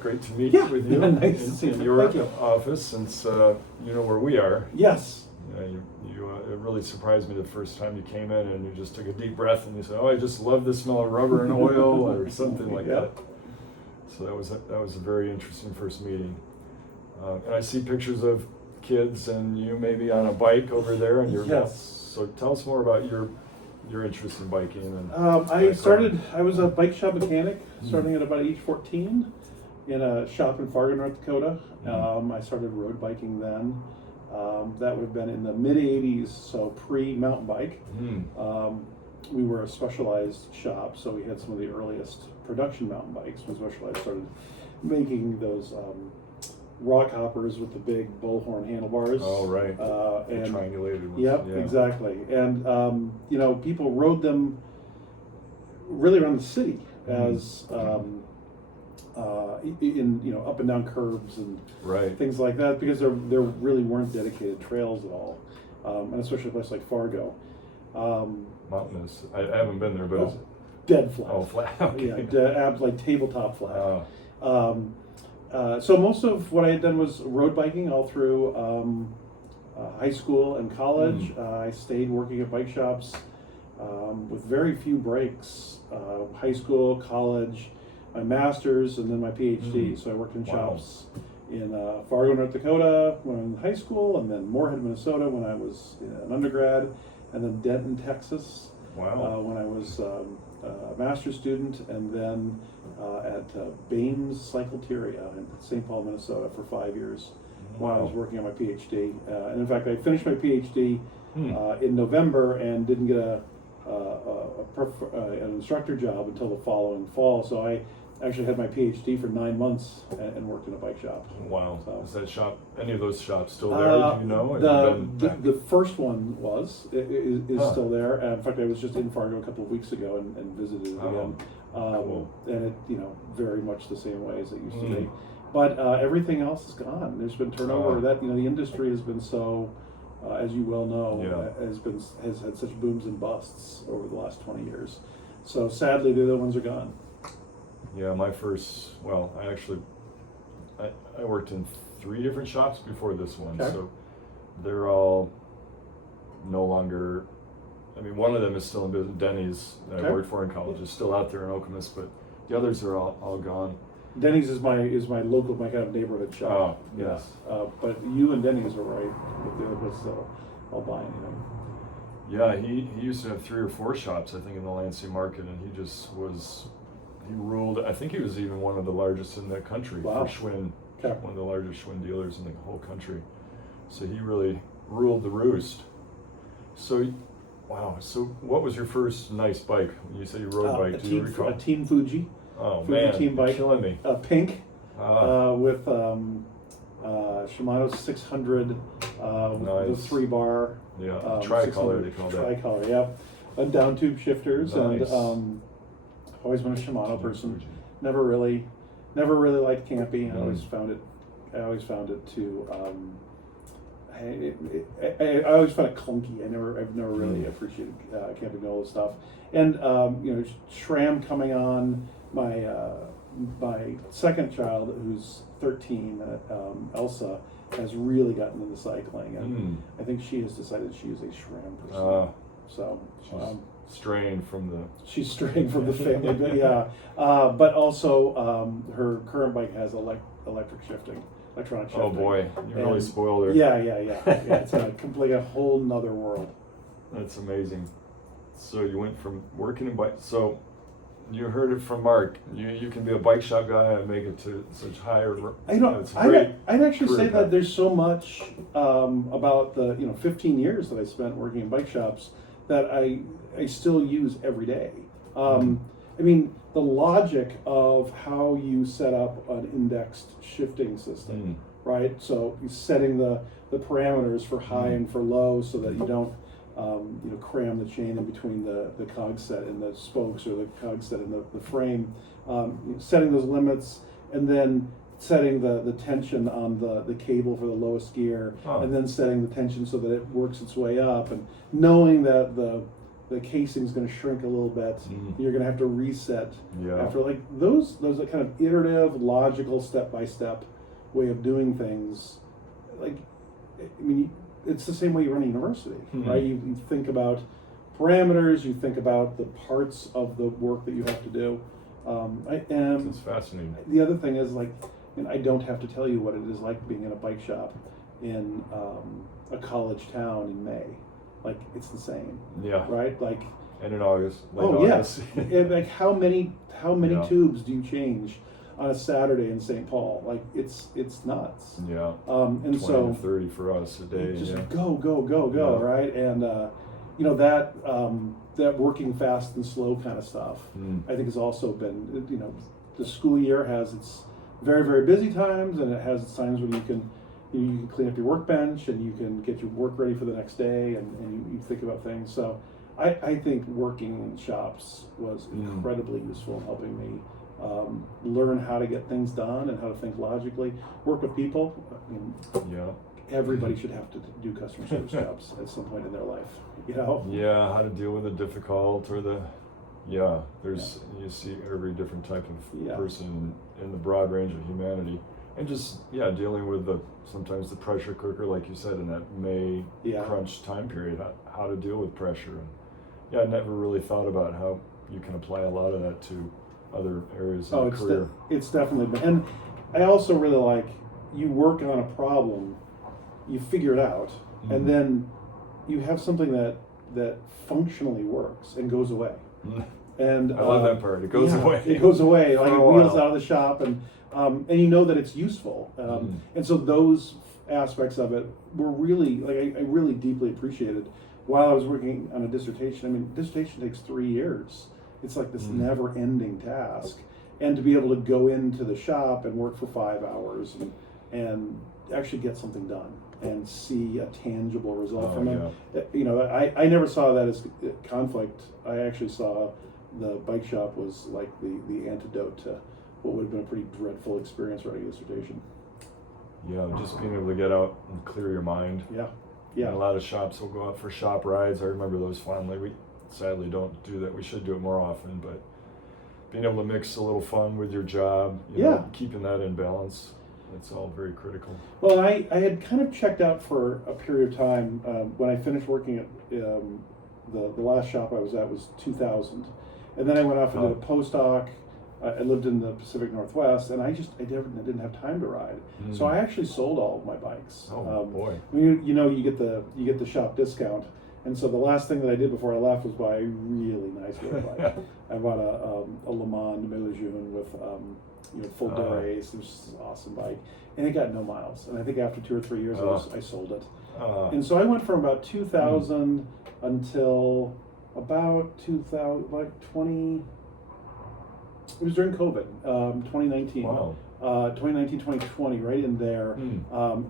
great to meet Yeah, with you nice to see you. in your Thank you. office, since you know where we are. Yes. It really surprised me the first time you came in, and you just took a deep breath and you said, "Oh, I just love the smell of rubber and oil," or something like Yeah. that. So that was a very interesting first meeting. And I see pictures of kids and you maybe on a bike over there, and Yes. So tell us more about your interest in biking. And I was a bike shop mechanic starting at about age 14 in a shop in Fargo, North Dakota. I started road biking then. That would have been in the mid 80s, so pre-mountain bike. We were a specialized shop, so we had some of the earliest production mountain bikes. When Specialized started making those rock hoppers with the big bullhorn handlebars. Oh, right. And the triangulated ones. Yep, Yeah. exactly. And people rode them really around the city as in up and down curbs and Right. things like that, because there really weren't dedicated trails at all, and especially a place like Fargo. Mountainous. I haven't been there, but it's Dead flat. oh, flat. Okay. Yeah, like tabletop flat. So most of what I had done was road biking all through high school and college. I stayed working at bike shops with very few breaks. High school, college, my master's, and then my PhD. So I worked in shops in Fargo, North Dakota when I was in high school, and then Moorhead, Minnesota when I was an undergrad, and then Denton, Texas when I was a master's student, and then at Baines Cycleteria in St. Paul, Minnesota for 5 years while I was working on my PhD. And in fact, I finished my PhD in November and didn't get an instructor job until the following fall. So I actually had my PhD for 9 months and worked in a bike shop. Wow. So, Is that shop, any of those shops still there? Do you know? Have you been back? The first one is still there. In fact, I was just in Fargo a couple of weeks ago and visited it again. Cool. And it, very much the same way as it used to be. But everything else is gone. There's been turnover. That the industry has been so, as you well know, has had such booms and busts over the last 20 years. So sadly, the other ones are gone. Yeah, I worked in 3 different shops before this one, Okay. so they're all no longer. I mean, one of them is still in business. Denny's that I worked for in college is still out there in Okemos, but the others are all gone. Denny's is my local, my kind of neighborhood shop. Oh, yes. But you and Denny's are right with the other places I'll buy anything. Yeah, he used to have 3 or 4 shops, I think, in the Lansing market, and he ruled. I think he was even one of the largest in the country for Schwinn, one of the largest Schwinn dealers in the whole country. So he really ruled the roost. So, wow. So what was your first nice bike? When you say you rode bike, do you recall? A Team Fuji. Oh Fuji man, team bike. you're killing me. Pink with Shimano 600 Nice. the 3-bar. Yeah, tricolor they call that. Tricolor, yeah. And down tube shifters, Nice. and always been a Shimano person. Never really liked camping. I always found it too. I always found it clunky. I've never really appreciated camping and all this stuff. And SRAM coming on, my second child, who's 13, Elsa, has really gotten into cycling, and I think she has decided she is a SRAM person. So straying from the. She's straying from the family, but yeah. But also, her current bike has electronic shifting. Oh boy, you really spoiled her. Yeah. It's a whole nother world. That's amazing. So you went from working in bike. So you heard it from Mark. You can be a bike shop guy and make it to such higher. I'd actually say path. that there's so much about the 15 years that I spent working in bike shops that I still use every day. I mean, the logic of how you set up an indexed shifting system, right? So you're setting the parameters for high and for low so that you don't cram the chain in between the cog set and the spokes, or the cog set and the frame, setting those limits, and then setting the tension on the cable for the lowest gear, and then setting the tension so that it works its way up, and knowing that the the casing's going to shrink a little bit. You're going to have to reset after, like those kind of iterative, logical, step by step way of doing things. Like, I mean, it's the same way you run a university, right? You think about parameters, you think about the parts of the work that you have to do. It's fascinating. The other thing is, like, I don't have to tell you what it is like being in a bike shop in a college town in May. Like, it's the same. Yeah. Right? Like, and in August. August. Like, how many tubes do you change on a Saturday in St. Paul? Like, it's nuts. Yeah. And 20 so to 30 for us a day. Just go, right? And that working fast and slow kind of stuff, I think has also been, the school year has its very, very busy times, and it has its times when you can clean up your workbench and you can get your work ready for the next day, and you think about things. So I think working in shops was incredibly useful in helping me learn how to get things done and how to think logically, work with people. I mean, everybody should have to do customer service jobs at some point in their life, Yeah, how to deal with the difficult or you see every different type of person in the broad range of humanity. And just, dealing with sometimes the pressure cooker, like you said, in that May crunch time period, how to deal with pressure. And I never really thought about how you can apply a lot of that to other areas of the career. It's definitely been. And I also really like, you work on a problem, you figure it out, and then you have something that functionally works and goes away. And I love that part. It goes away. It goes away. Like, it wheels out of the shop, and you know that it's useful. And so those aspects of it were really, like, I really deeply appreciated while I was working on a dissertation. I mean, dissertation takes 3 years. It's like this never-ending task. And to be able to go into the shop and work for 5 hours and actually get something done and see a tangible result from it. I never saw that as conflict. I actually saw the bike shop was like the antidote to what would have been a pretty dreadful experience writing a dissertation. Yeah, just being able to get out and clear your mind. Yeah. And a lot of shops will go out for shop rides. I remember those fondly. We sadly don't do that. We should do it more often, but being able to mix a little fun with your job, keeping that in balance, it's all very critical. Well, I had kind of checked out for a period of time when I finished working at the last shop I was at was 2000, and then I went off and did a postdoc. I lived in the Pacific Northwest, and I didn't have time to ride, so I actually sold all of my bikes. Oh boy! You get the shop discount, and so the last thing that I did before I left was buy a really nice road bike. I bought a Le Mans Meilajun with full derace. It was just an awesome bike, and it got no miles. And I think after 2 or 3 years, I sold it. And so I went from about 2000 until about 2000, like 20. It was during COVID, 2019. Wow. 2019, 2020, right in there.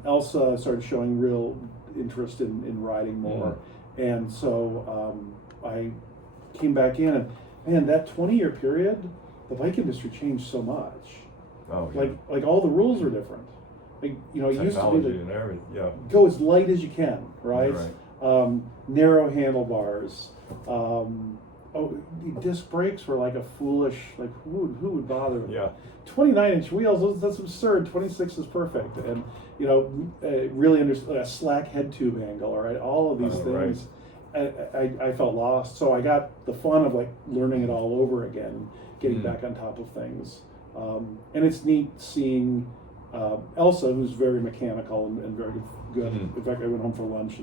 Elsa started showing real interest in riding more. And so I came back in, and man, that 20-year period, the bike industry changed so much. Oh, yeah. Like all the rules are different. Like, it used to be go as light as you can, right? Narrow handlebars. Disc brakes were like a foolish, like who would bother? 29-inch wheels, that's absurd. 26 is perfect, and really a slack head tube angle. All right, all of these things. I felt lost, so I got the fun of like learning it all over again, getting back on top of things, and it's neat seeing Elsa, who's very mechanical and very good. In fact, I went home for lunch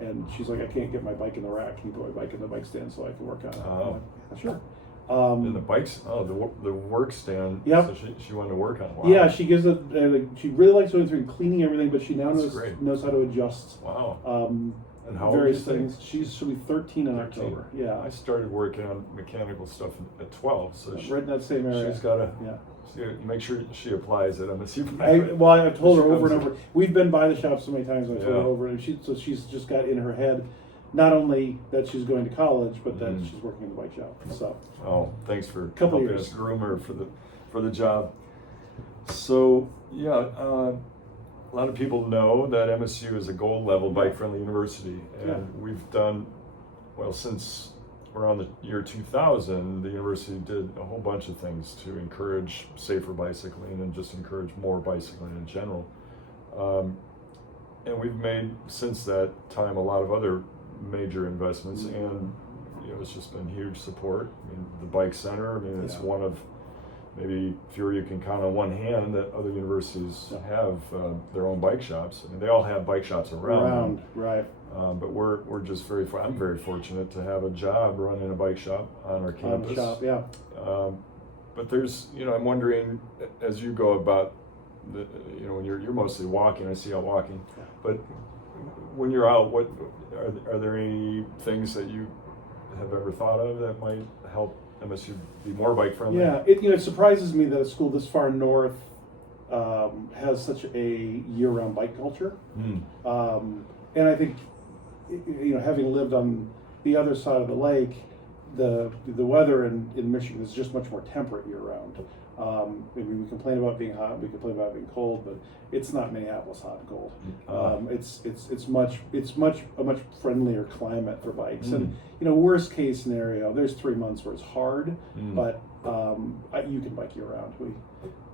and she's like, I can't get my bike in the rack. Can you put my bike in the bike stand so I can work on it? I'm like, yeah, sure. And the bikes, the work stand. Yep. So she wanted to work on it. Wow. Yeah, she gives it. She really likes going through and cleaning everything, but she now knows how to adjust. Wow. And how various old things. She'll be 13 in October. Yeah. I started working on mechanical stuff at 12, so right in that same area. She's got to make sure she applies it. I've told her over and over. We've been by the shop so many times. I've told her over, and she's just got in her head, not only that she's going to college, but that she's working in the bike shop. So. Thanks for helping us groom her for the job. So a lot of people know that MSU is a gold level bike-friendly university, and we've done, since around the year 2000, the university did a whole bunch of things to encourage safer bicycling and just encourage more bicycling in general. And we've made since that time a lot of other major investments, and it's just been huge support. I mean, the bike center, I mean, it's one of maybe fewer you can count on one hand that other universities have their own bike shops. I mean, they all have bike shops around right. But we're just I'm very fortunate to have a job running a bike shop on our campus. But there's, I'm wondering, as you go about when you're mostly walking, I see you out walking, but when you're out, what are there any things that you have ever thought of that might help MSU be more bike friendly? Yeah, it surprises me that a school this far north has such a year-round bike culture. And I think, having lived on the other side of the lake, the weather in Michigan is just much more temperate year-round. I mean, we complain about being hot, we complain about being cold, but it's not Minneapolis hot and cold. It's a much friendlier climate for bikes. And worst case scenario, there's 3 months where it's hard, but you can bike year round.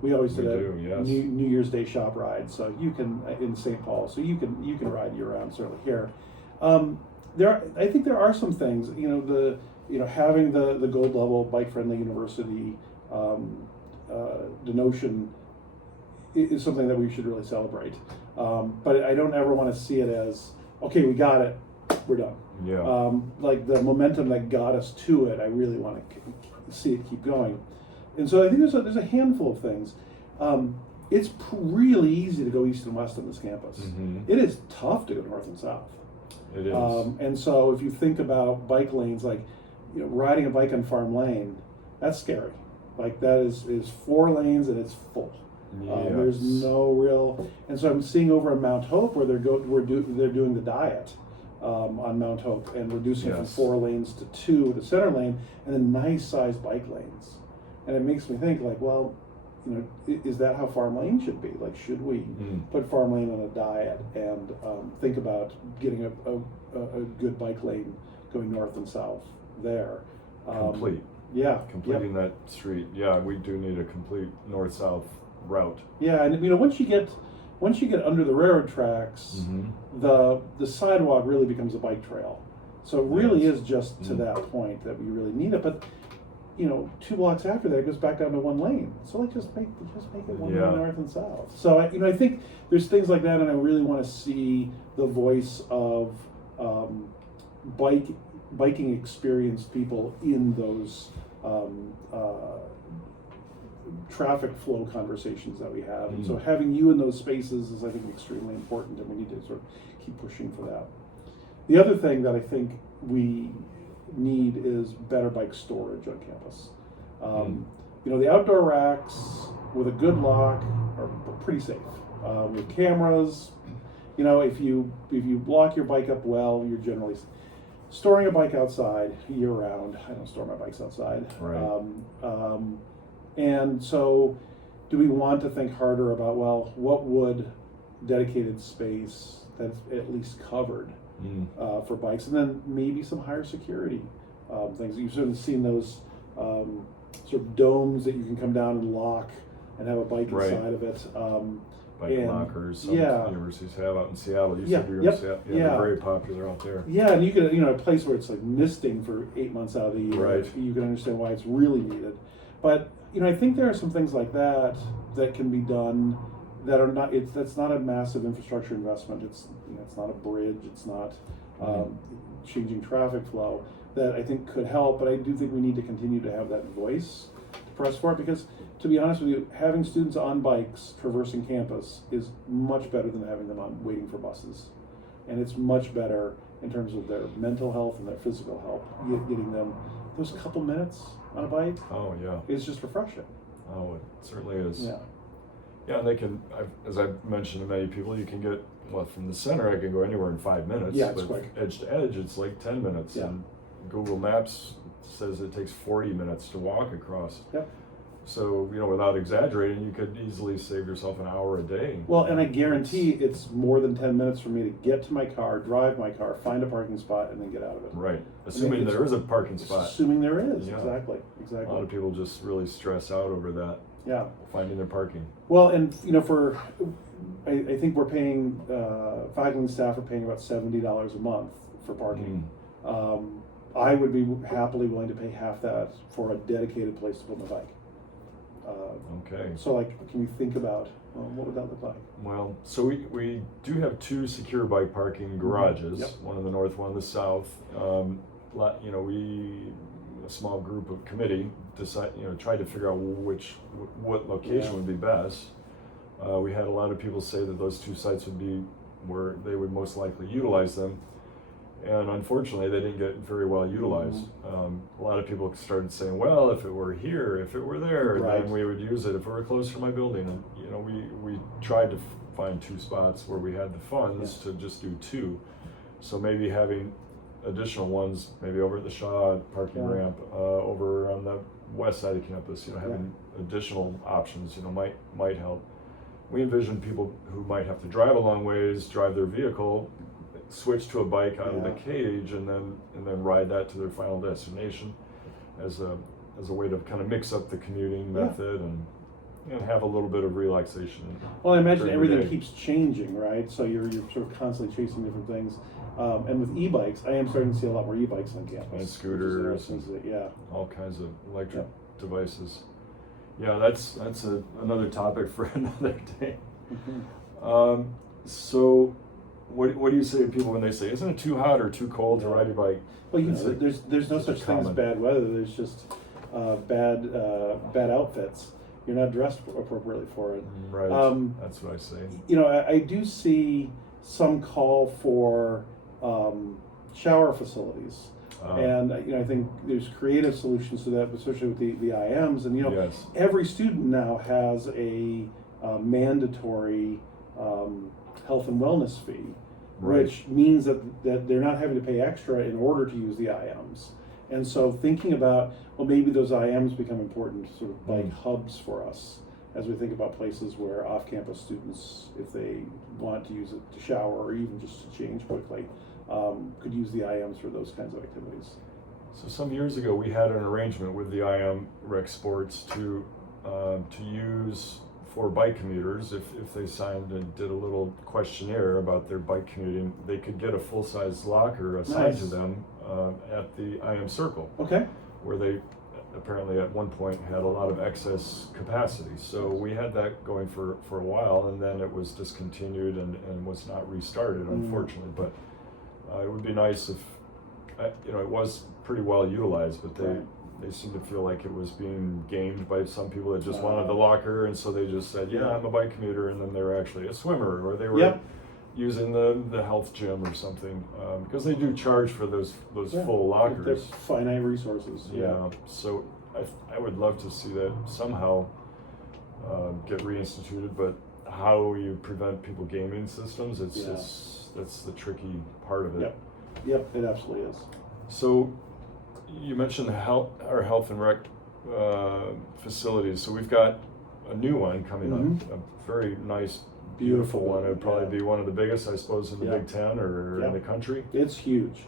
We always did a New Year's Day shop ride, so you can in St. Paul, so you can ride year round certainly here. I think there are some things. Having the gold level bike friendly university. The notion is something that we should really celebrate. But I don't ever want to see it as, okay, we got it, we're done. Yeah. Like the momentum that got us to it, I really want to see it keep going. And so I think there's a handful of things. It's really easy to go east and west on this campus. It is tough to go north and south. It is. And so if you think about bike lanes, like riding a bike on Farm Lane, that's scary. Like that is 4 lanes and it's full. There's no real, and so I'm seeing over at Mount Hope where they're doing the diet on Mount Hope and reducing it from 4 lanes to 2, the center lane, and then nice sized bike lanes. And it makes me think like, well, is that how Farm Lane should be? Like, should we put Farm Lane on a diet and think about getting a good bike lane going north and south there? Complete. Yeah. Completing that street. Yeah, we do need a complete north-south route. Yeah, and once you get under the railroad tracks, the sidewalk really becomes a bike trail. So it really is just to that point that we really need it. But 2 blocks after that, it goes back down to 1 lane. So like just make it 1 lane north and south. So I think there's things like that, and I really want to see the voice of biking experienced people in those traffic flow conversations that we have. And so having you in those spaces is, I think, extremely important, and we need to sort of keep pushing for that. The other thing that I think we need is better bike storage on campus. The outdoor racks with a good lock are pretty safe. We have cameras. If you lock your bike up well, you're generally storing a bike outside year round. I don't store my bikes outside. Right. And so do we want to think harder about, well, what would dedicated space that's at least covered for bikes, and then maybe some higher security things. You've certainly seen those sort of domes that you can come down and lock and have a bike inside of it. Bike lockers, some universities have out in Seattle. You said you're in Seattle. They're very popular out there. Yeah, and you could, a place where it's like misting for 8 months out of the year. Right. You can understand why it's really needed. But I think there are some things like that can be done that are not. That's not a massive infrastructure investment. It's it's not a bridge. It's not changing traffic flow. That I think could help. But I do think we need to continue to have that voice to press for it, because, to be honest with you, having students on bikes traversing campus is much better than having them on waiting for buses. And it's much better in terms of their mental health and their physical health, getting them those couple minutes on a bike. Oh, yeah. It's just refreshing. Oh, it certainly is. Yeah. Yeah, and they can, as I've mentioned to many people, you can get, from the center, I can go anywhere in 5 minutes. Yeah, it's but quick. Edge to edge, it's like 10 minutes. Yeah. And Google Maps says it takes 40 minutes to walk across. Yep. So, without exaggerating, you could easily save yourself an hour a day. Well, and I guarantee it's more than 10 minutes for me to get to my car, drive my car, find a parking spot, and then get out of it. Right. Assuming there is a parking spot. Assuming there is, Yeah. exactly. A lot of people just really stress out over that. Yeah. Finding their parking. Well, and I think we're paying, faculty and staff are paying about $70 a month for parking. I would be happily willing to pay half that for a dedicated place to put my bike. Okay. So, can you think about what would that look like? Well, so we do have 2 secure bike parking garages, Yep. one in the north, one in the south. A small group of committee tried to figure out what location would be best. We had a lot of people say that those 2 sites would be where they would most likely utilize them. And unfortunately, they didn't get very well utilized. A lot of people started saying, well, if it were here, if it were there, Right. then we would use it. If it were close to my building. And, we tried to find 2 spots where we had the funds to just do 2. So maybe having additional ones, maybe over at the Shaw parking ramp, over on the west side of campus, having additional options, might help. We envision people who might have to drive a long ways, drive their vehicle, switch to a bike out of the cage, and then ride that to their final destination as a way to kind of mix up the commuting method and have a little bit of relaxation. Well, I imagine during the everything day. keeps changing, right? So you're sort of constantly chasing different things. And with e-bikes, I am starting to see a lot more e-bikes on campus. And scooters, all kinds of electric devices. Yeah, that's another topic for another day. So, what do you say to people when they say, "Isn't it too hot or too cold to ride your bike?" Well, there's no such thing as bad weather. There's just bad outfits. You're not dressed appropriately for it. Right. That's what I say. I do see some call for shower facilities. And I think there's creative solutions to that, especially with the IMs. And every student now has a mandatory health and wellness fee, which means that they're not having to pay extra in order to use the IMs. And so thinking about, well, maybe those IMs become important sort of bike hubs for us as we think about places where off-campus students, if they want to use it to shower or even just to change quickly, could use the IMs for those kinds of activities. So some years ago, we had an arrangement with the IM Rec Sports to use for bike commuters. If they signed and did a little questionnaire about their bike commuting, they could get a full-size locker assigned to them at the IM Circle. Okay. Where they apparently at one point had a lot of excess capacity. So we had that going for a while, and then it was discontinued and was not restarted, unfortunately. But it would be nice if, it was pretty well utilized, but they seemed to feel like it was being gamed by some people that just wanted the locker, and so they just said, I'm a bike commuter, and then they were actually a swimmer, or they were using the health gym or something, because they do charge for those full lockers. They're finite resources. Yeah, so I would love to see that somehow get reinstituted, but how you prevent people gaming systems, that's the tricky part of it. Yep, it absolutely is. So you mentioned our health and rec facilities. So we've got a new one coming up, a very nice, beautiful one. It would probably be one of the biggest, I suppose, in the Big Ten or in the country. It's huge.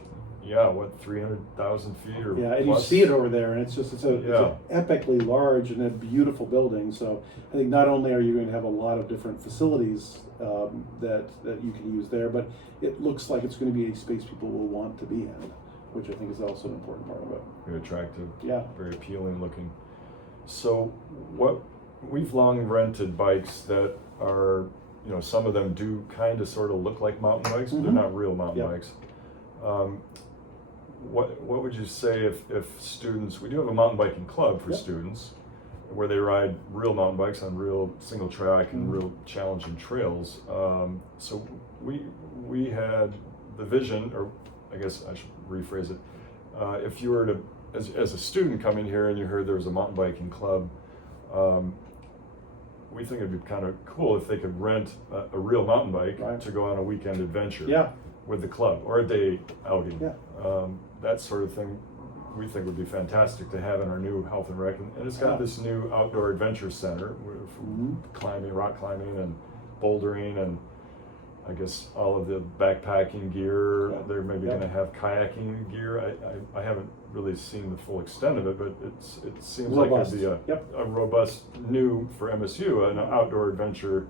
Yeah, 300,000 feet or and plus? You see it over there, and it's epically large and a beautiful building. So I think not only are you going to have a lot of different facilities that you can use there, but it looks like it's going to be a space people will want to be in, which I think is also an important part of it. Very attractive. Yeah. Very appealing looking. So we've long rented bikes that are, some of them do kind of sort of look like mountain bikes, but they're not real mountain bikes. What would you say if students, we do have a mountain biking club for students where they ride real mountain bikes on real single track and real challenging trails. So we had the vision, or I guess I should rephrase it. If you were to, as a student come in here and you heard there was a mountain biking club, we think it'd be kind of cool if they could rent a real mountain bike to go on a weekend adventure with the club or a day outing. That sort of thing we think would be fantastic to have in our new health and rec. And it's got this new outdoor adventure center with climbing, rock climbing, and bouldering, and I guess all of the backpacking gear. They're maybe going to have kayaking gear. I haven't really seen the full extent of it, but it seems robust. like it'd be a robust new for MSU, an outdoor adventure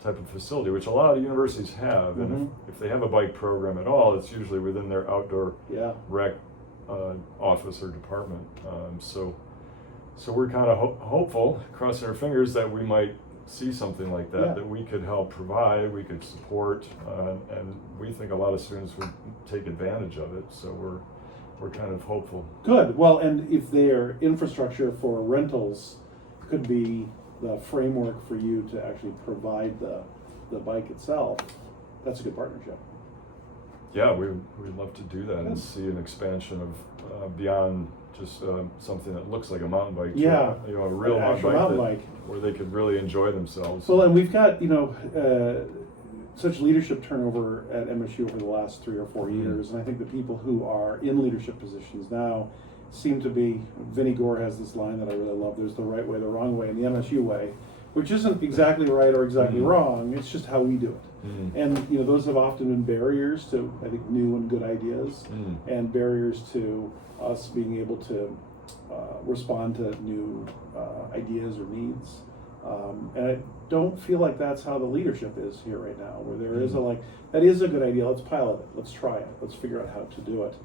type of facility, which a lot of universities have. And if they have a bike program at all, it's usually within their outdoor rec office or department. So we're kind of hopeful, crossing our fingers, that we might see something like that, that we could help provide, we could support, and we think a lot of students would take advantage of it. So we're kind of hopeful. Good. Well, and if their infrastructure for rentals could be the framework for you to actually provide the bike itself, that's a good partnership. Yeah, we'd love to do that and see an expansion of beyond just something that looks like a mountain bike. Yeah, a real mountain bike where they could really enjoy themselves. Well, and we've got such leadership turnover at MSU over the last 3 or 4 years, and I think the people who are in leadership positions now seem to be. Vinnie Gore has this line that I really love: "There's the right way, the wrong way, and the MSU way," which isn't exactly right or exactly wrong. It's just how we do it. And those have often been barriers to, I think, new and good ideas, and barriers to us being able to respond to new ideas or needs. And I don't feel like that's how the leadership is here right now, where there is that is a good idea, let's pilot it, let's try it, let's figure out how to do it.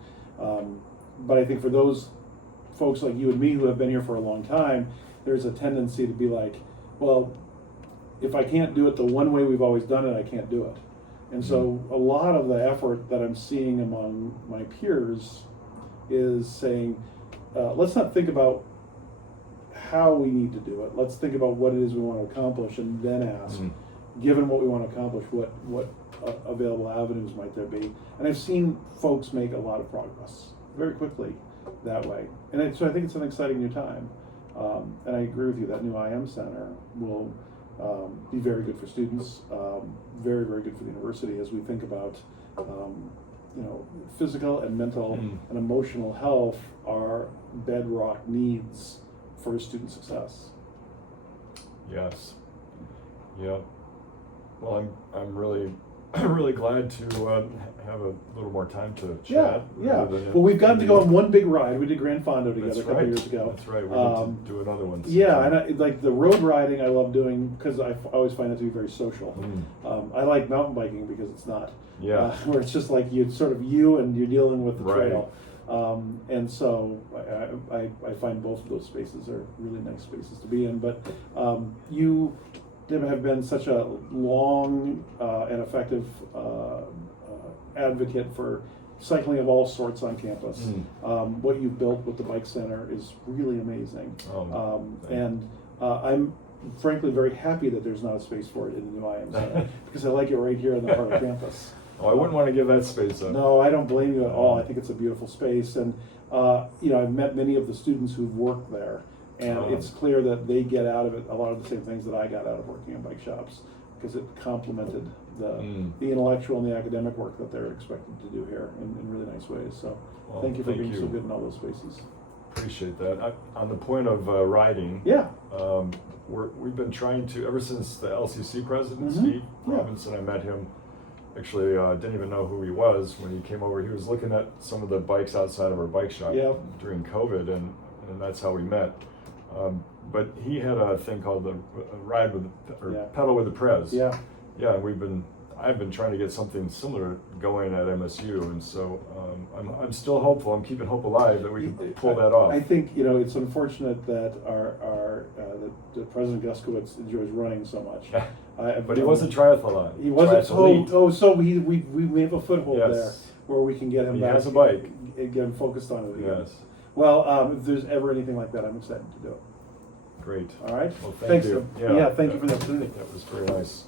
But I think for those folks like you and me who have been here for a long time, there's a tendency to be like, well, if I can't do it the one way we've always done it, I can't do it. And so a lot of the effort that I'm seeing among my peers is saying, let's not think about how we need to do it. Let's think about what it is we want to accomplish, and then ask, given what we want to accomplish, what available avenues might there be? And I've seen folks make a lot of progress very quickly that way. And so I think it's an exciting new time. And I agree with you, that new IM center will be very good for students, very, very good for the university as we think about physical and mental and emotional health are bedrock needs for student success. Yes. Yeah. Well, I'm really really glad to have a little more time to chat. Yeah. Well, we've gotten to go on one big ride. We did Grand Fondo together a couple years ago. That's right. We need to do another one. Yeah, and I, like the road riding, I love doing because I always find it to be very social. I like mountain biking because it's not. Yeah. Where it's just like you and you're dealing with the trail. And so I find both of those spaces are really nice spaces to be in. But you have been such a long and effective advocate for cycling of all sorts on campus. What you've built with the Bike Center is really amazing. And I'm frankly very happy that there's not a space for it in the new IM Center because I like it right here in the heart of campus. Oh, I wouldn't want to give that space up. No, I don't blame you at all. I think it's a beautiful space. And I've met many of the students who've worked there. And it's clear that they get out of it a lot of the same things that I got out of working in bike shops, because it complemented the intellectual and the academic work that they're expected to do here in really nice ways. So thank you for being so good in all those spaces. Appreciate that. On the point of riding, we've been trying to, ever since the LCC president, Steve Robinson, I met him. Actually, didn't even know who he was when he came over. He was looking at some of the bikes outside of our bike shop during COVID, and that's how we met. But he had a thing called the ride with pedal with the Prez. I've been trying to get something similar going at MSU, and so I'm still hopeful. I'm keeping hope alive that we can pull that off. I think it's unfortunate that that President Guskowitz enjoys running so much. But he was a triathlon. He wasn't. So we have a foothold there where we can get him back. He has a bike. Get him focused on it again. Yes. Well, if there's ever anything like that, I'm excited to do it. Great. All right. Well, Thanks. you. Thank you for the opportunity. That was very nice.